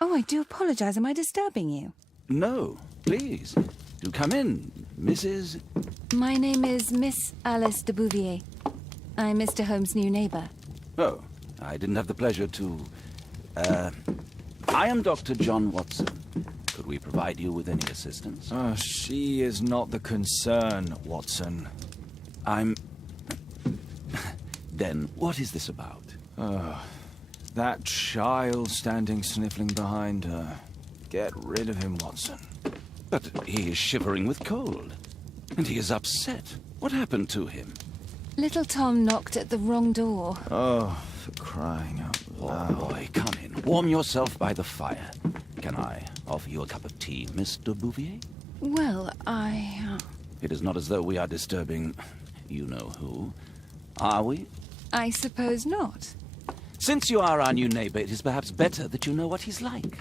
Oh, I do apologize. Am I disturbing you? No, please. Do come in, Mrs. My name is Miss Alice de Bouvier. I'm Mr. Holmes' new neighbor. Oh, I didn't have the pleasure to... I am Dr. John Watson. Could we provide you with any assistance? She is not the concern, Watson. I'm... Then, what is this about? That child standing sniffling behind her. Get rid of him, Watson. But he is shivering with cold. And he is upset. What happened to him? Little Tom knocked at the wrong door. Oh, for crying out loud. Oh, boy, come in. Warm yourself by the fire. Can I offer you a cup of tea, Mr. Bouvier? Well, It is not as though we are disturbing you-know-who, are we? I suppose not. Since you are our new neighbor, it is perhaps better that you know what he's like.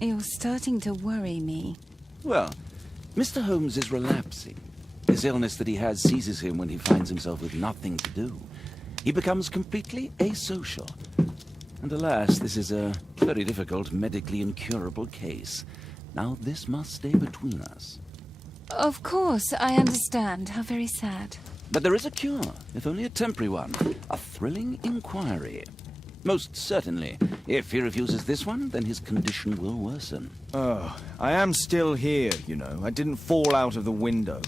You're starting to worry me. Well, Mr. Holmes is relapsing. This illness that he has seizes him when he finds himself with nothing to do. He becomes completely asocial. And alas, this is a very difficult, medically incurable case. Now, this must stay between us. Of course, I understand. How very sad. But there is a cure, if only a temporary one. A thrilling inquiry. Most certainly. If he refuses this one, then his condition will worsen. Oh, I am still here, you know. I didn't fall out of the window.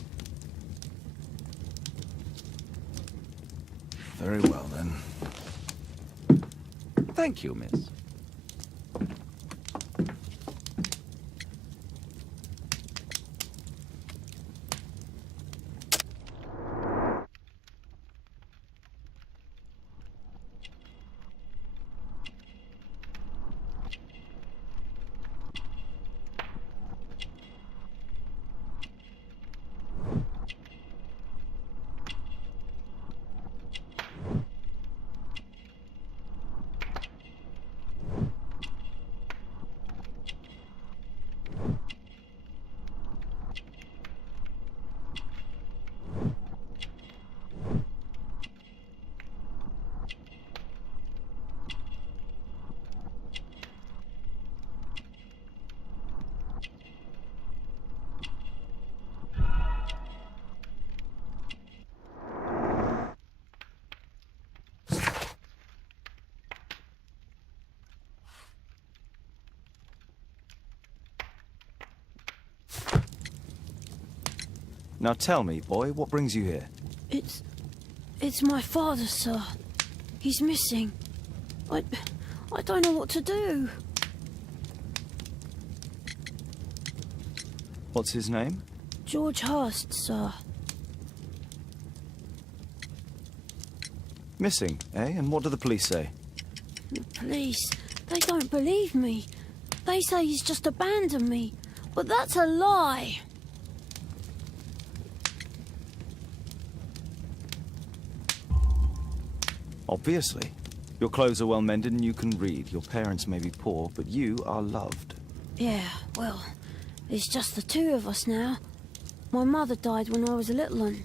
Very well, then. Thank you, miss. Now tell me, boy, what brings you here? It's my father, sir. He's missing. I don't know what to do. What's his name? George Hurst, sir. Missing, eh? And what do the police say? The police, they don't believe me. They say he's just abandoned me. But that's a lie. Obviously. Your clothes are well mended and you can read. Your parents may be poor, but you are loved. Yeah, well, it's just the two of us now. My mother died when I was a little one.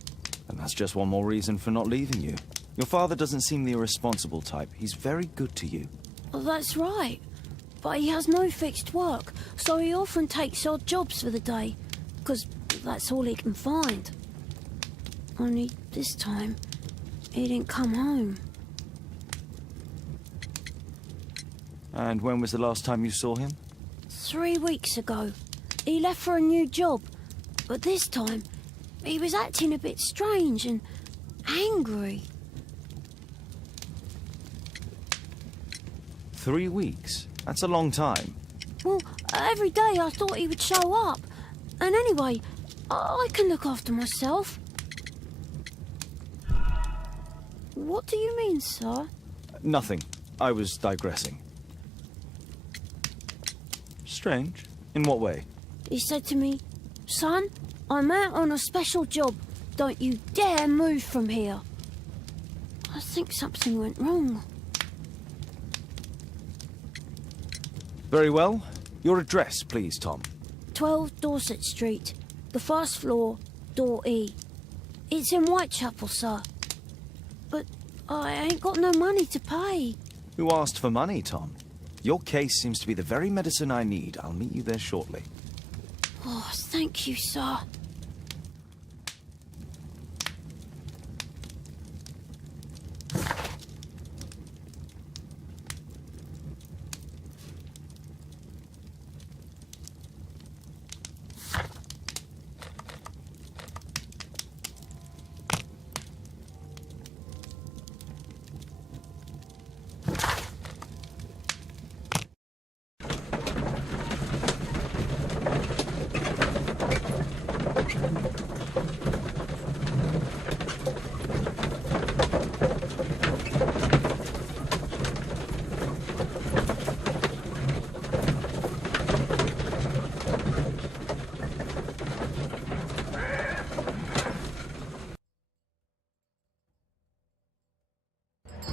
And that's just one more reason for not leaving you. Your father doesn't seem the irresponsible type. He's very good to you. Well, that's right. But he has no fixed work, so he often takes odd jobs for the day, because that's all he can find. Only this time, he didn't come home. And when was the last time you saw him? 3 weeks ago. He left for a new job, but this time, he was acting a bit strange and angry. 3 weeks? That's a long time. Well, every day I thought he would show up. And anyway, I can look after myself. What do you mean, sir? Nothing. I was digressing. Strange. In what way? He said to me, "Son, I'm out on a special job. Don't you dare move from here." I think something went wrong. Very well. Your address, please, Tom. 12 Dorset Street, the first floor, door E. It's in Whitechapel, sir. But I ain't got no money to pay. Who asked for money, Tom? Your case seems to be the very medicine I need. I'll meet you there shortly. Oh, thank you, sir.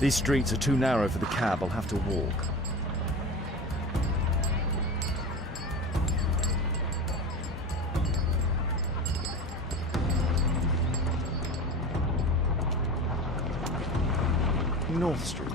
These streets are too narrow for the cab. I'll have to walk. North Street.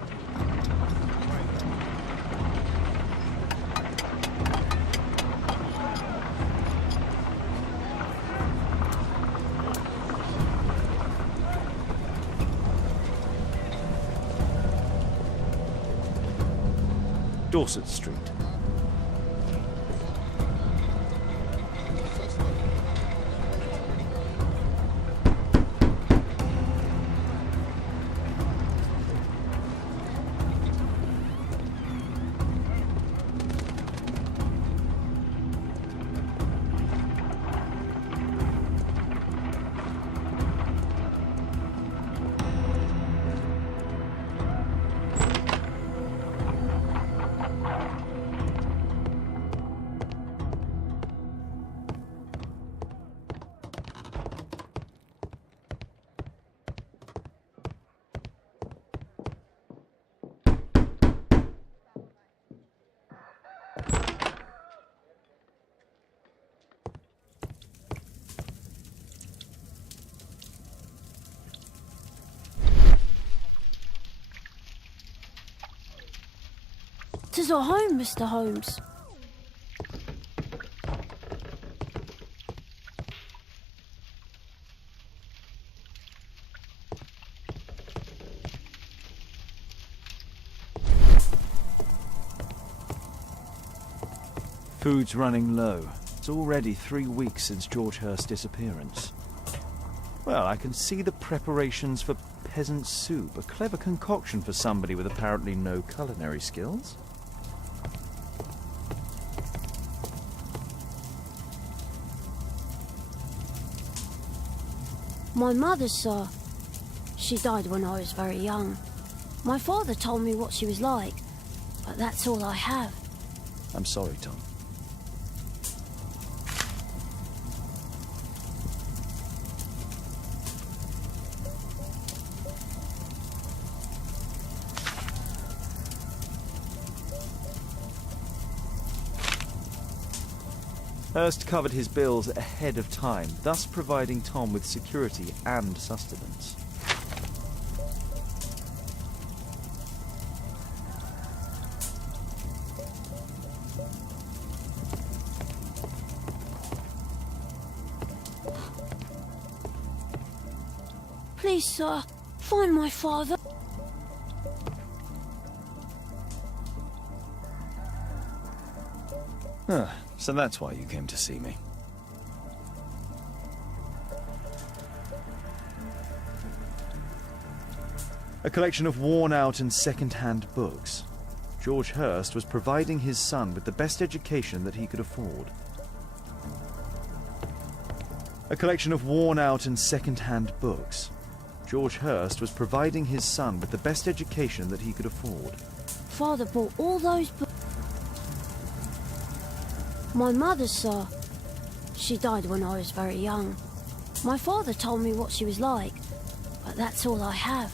Dorset Street. Tis our home, Mr. Holmes. Food's running low. It's already 3 weeks since George Hurst's disappearance. Well, I can see the preparations for peasant soup, a clever concoction for somebody with apparently no culinary skills. My mother, sir. She died when I was very young. My father told me what she was like, but that's all I have. I'm sorry, Tom. Hurst covered his bills ahead of time, thus providing Tom with security and sustenance. Please, sir, find my father. So that's why you came to see me. A collection of worn-out and second-hand books. George Hurst was providing his son with the best education that he could afford. A collection of worn-out and second-hand books. George Hurst was providing his son with the best education that he could afford. Father bought all those books. My mother, sir. She died when I was very young. My father told me what she was like, but that's all I have.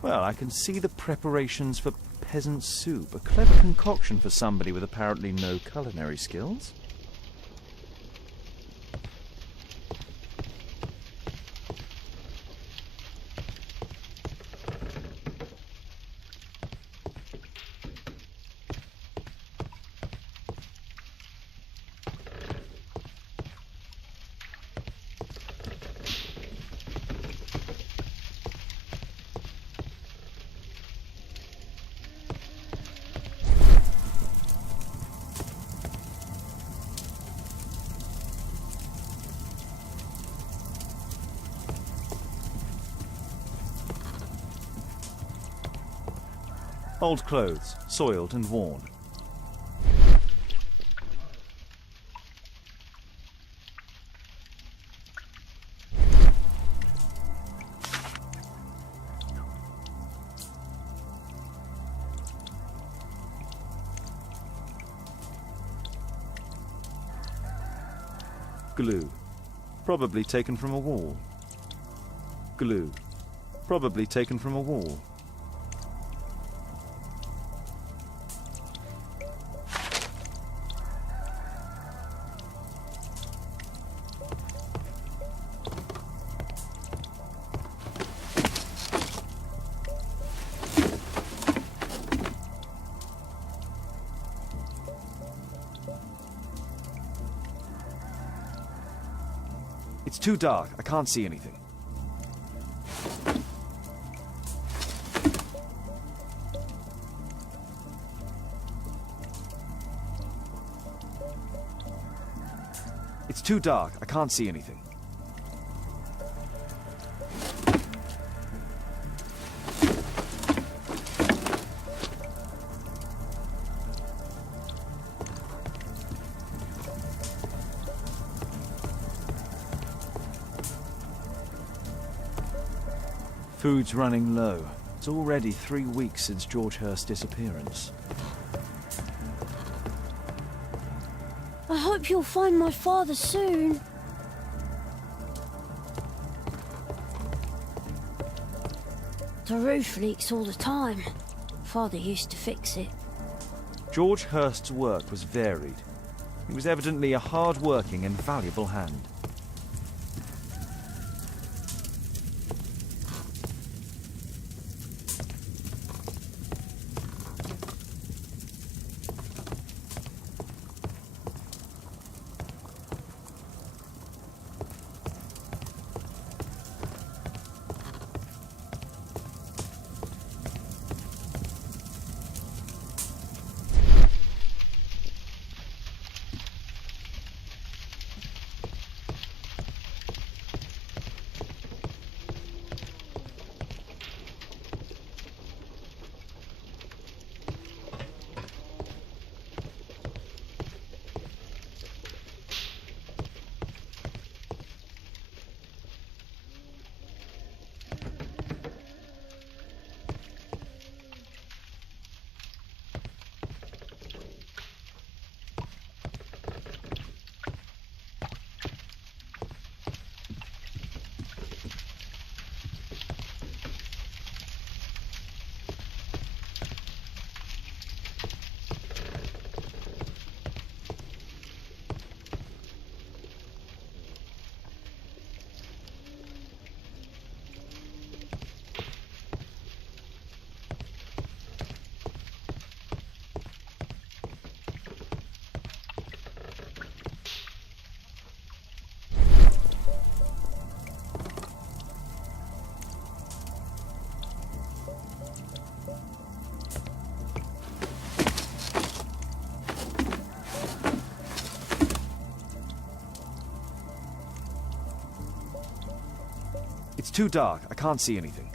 Well, I can see the preparations for peasant soup, a clever concoction for somebody with apparently no culinary skills. Old clothes, soiled and worn. Glue. Probably taken from a wall. Glue. Probably taken from a wall. It's too dark. I can't see anything. It's too dark. I can't see anything. Food's running low. It's already 3 weeks since George Hurst's disappearance. I hope you'll find my father soon. The roof leaks all the time. Father used to fix it. George Hurst's work was varied. He was evidently a hard-working and valuable hand. It's too dark. I can't see anything.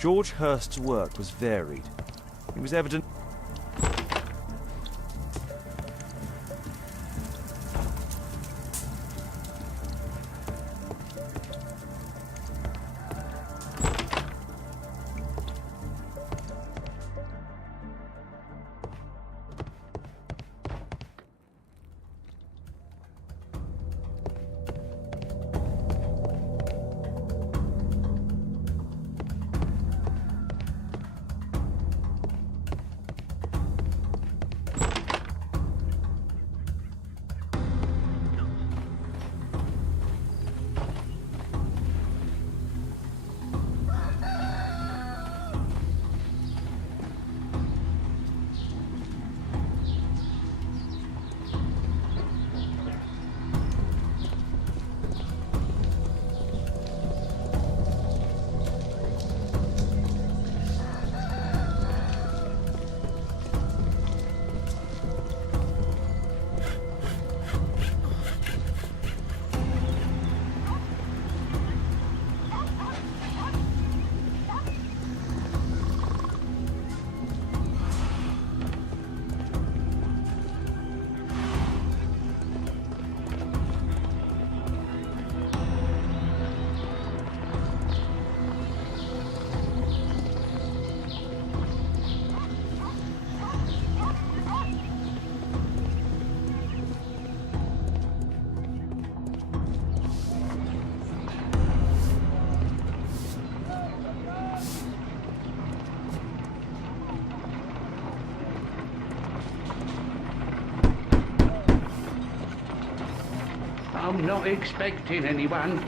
George Hurst's work was varied. It was evident. I'm not expecting anyone.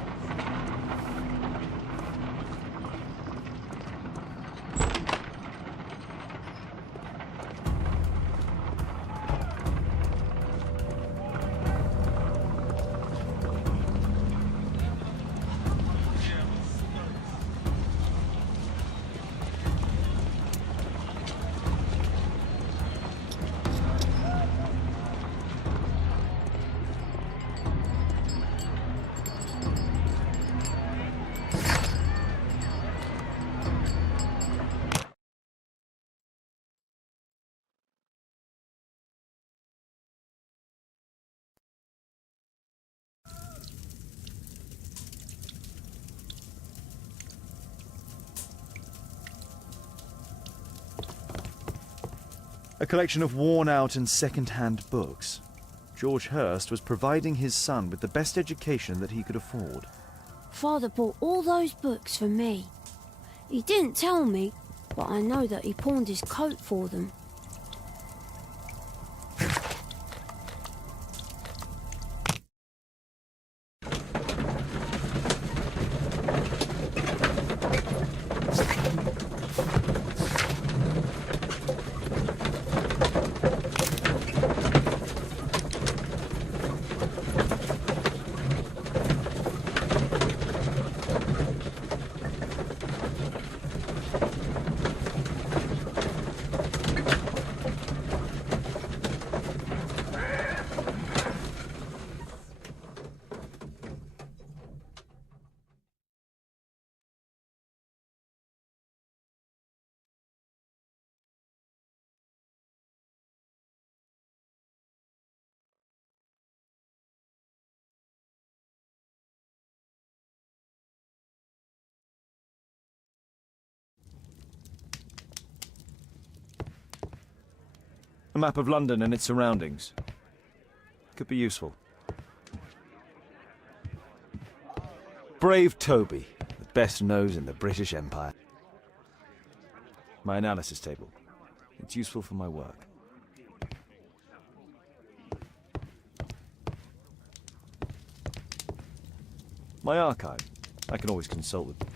A collection of worn-out and second-hand books. George Hurst was providing his son with the best education that he could afford. Father bought all those books for me. He didn't tell me, but I know that he pawned his coat for them. A map of London and its surroundings. Could be useful. Brave Toby, the best nose in the British Empire. My analysis table. It's useful for my work. My archive. I can always consult with them.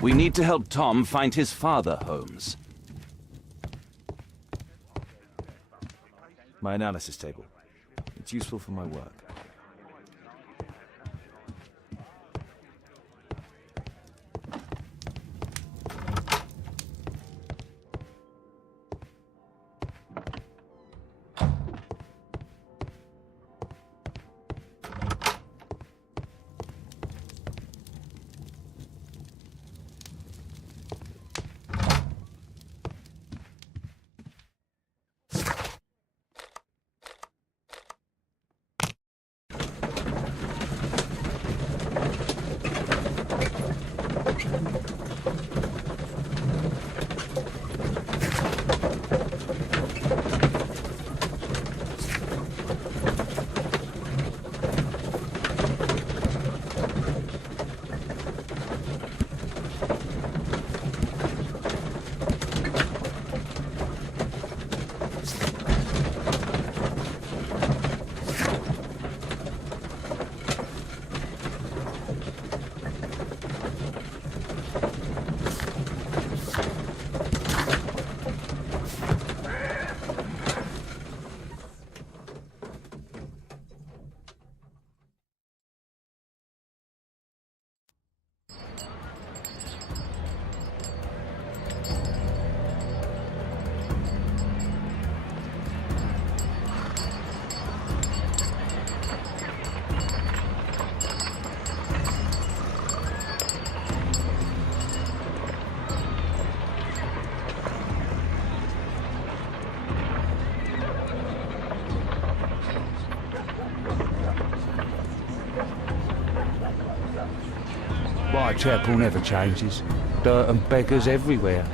We need to help Tom find his father, Holmes. My analysis table. It's useful for my work. Whitechapel never changes. Dirt and beggars everywhere.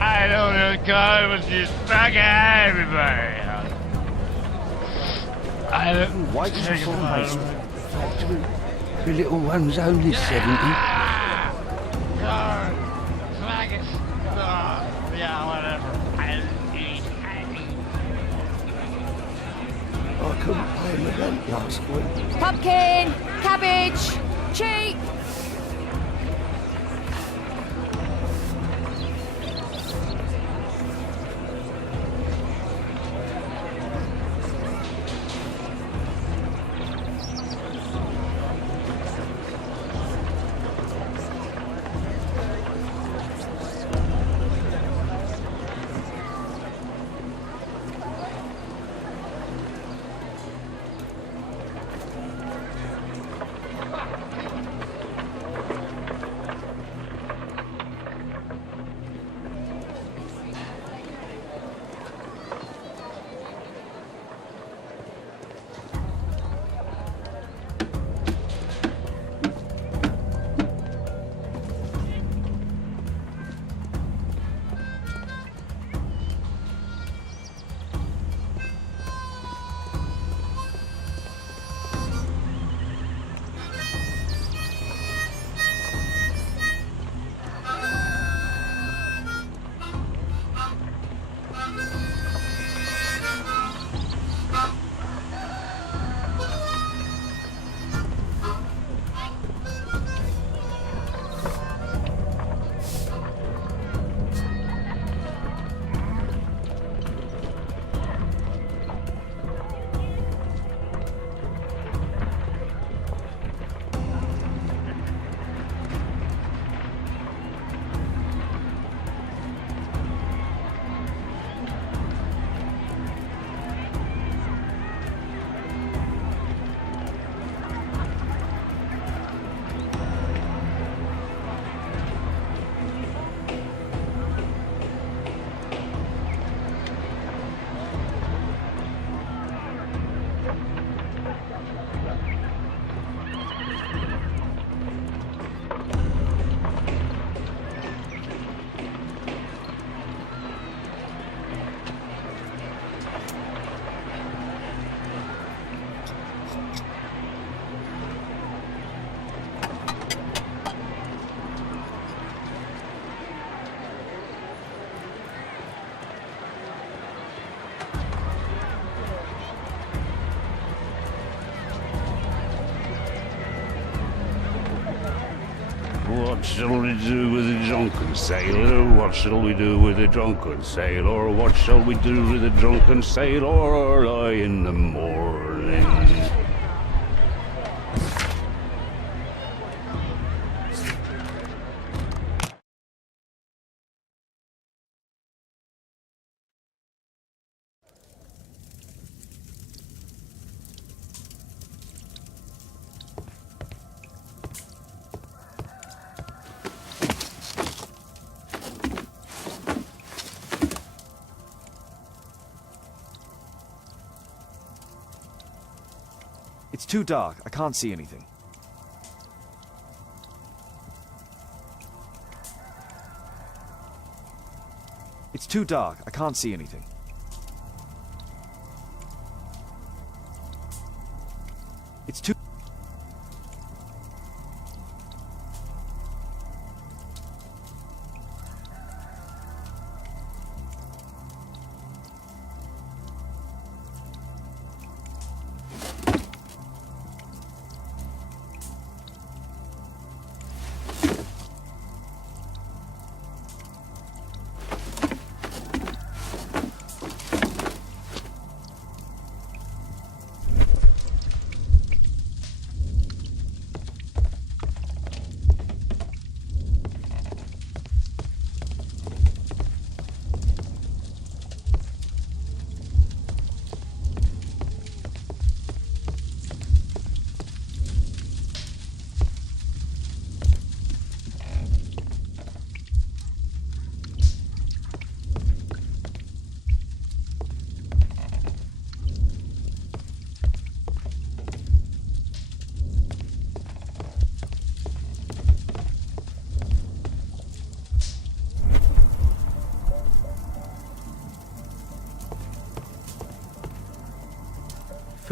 I don't know, God, but you stuck at everybody. I don't Wait till formation. The little one's only 70. God, faggots. Yeah, whatever. I couldn't pay my rent last week. Pumpkin! Cabbage! Cheap! What shall we do with a drunken sailor? What shall we do with a drunken sailor? What shall we do with a drunken sailor early in the morning? It's too dark. I can't see anything. It's too dark. I can't see anything. It's too...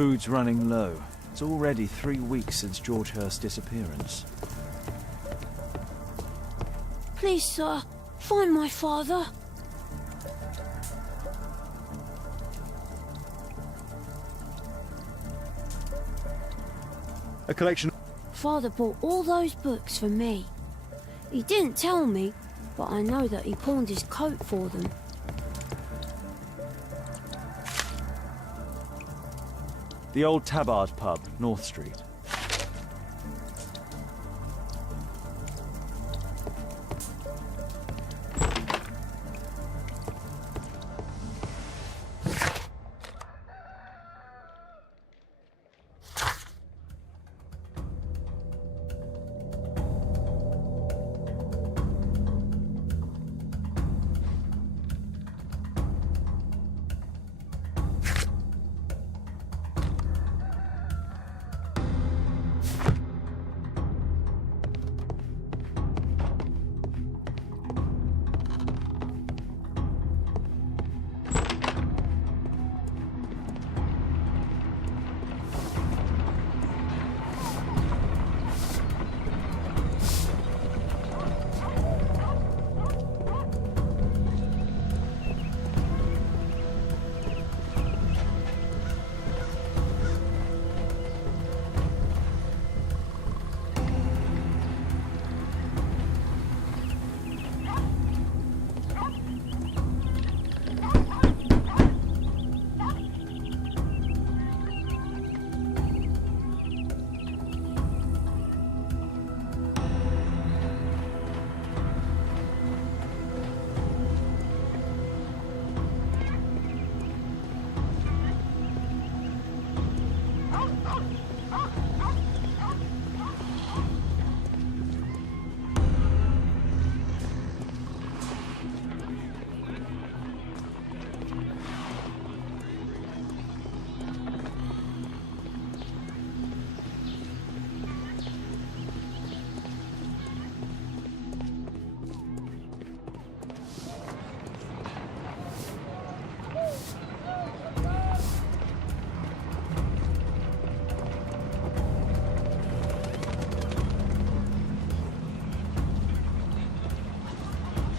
Food's running low. It's already 3 weeks since George Hurst's disappearance. Please, sir, find my father. A collection. Father bought all those books for me. He didn't tell me, but I know that he pawned his coat for them. The old Tabard pub, North Street.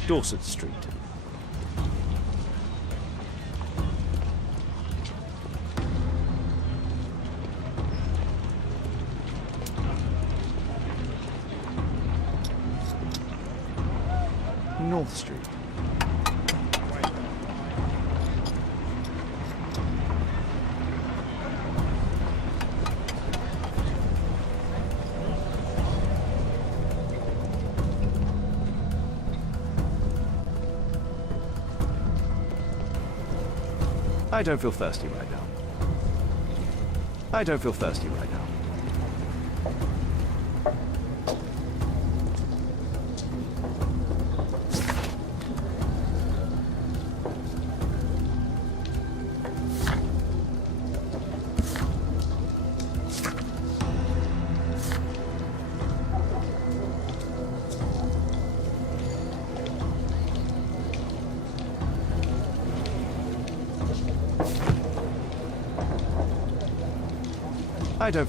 Dorset Street. North Street. I don't feel thirsty right now. I don't feel thirsty right now. I don't.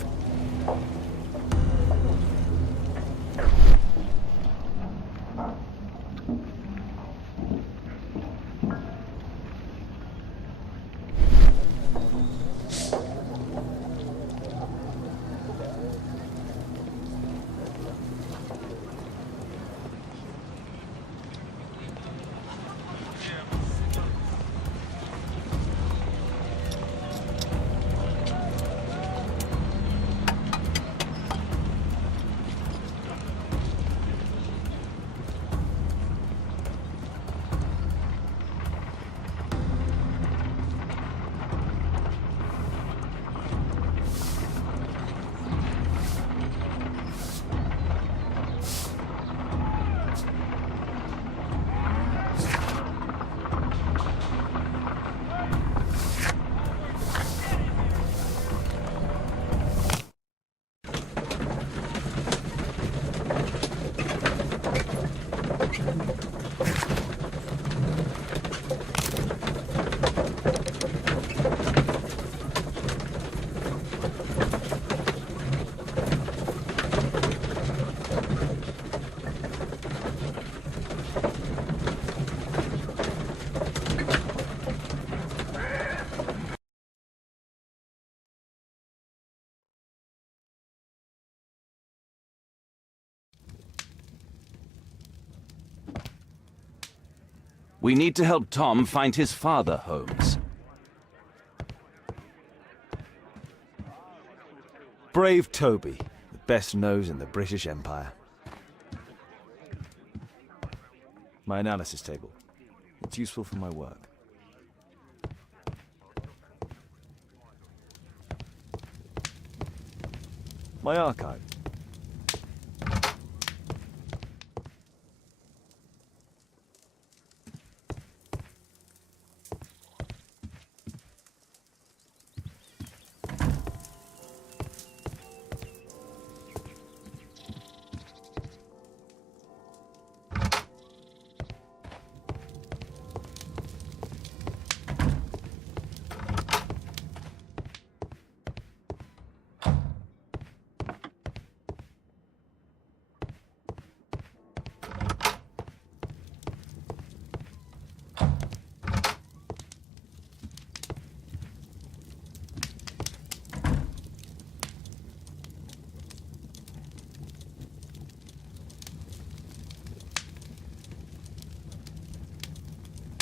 We need to help Tom find his father, Holmes. Brave Toby, the best nose in the British Empire. My analysis table. It's useful for my work. My archive.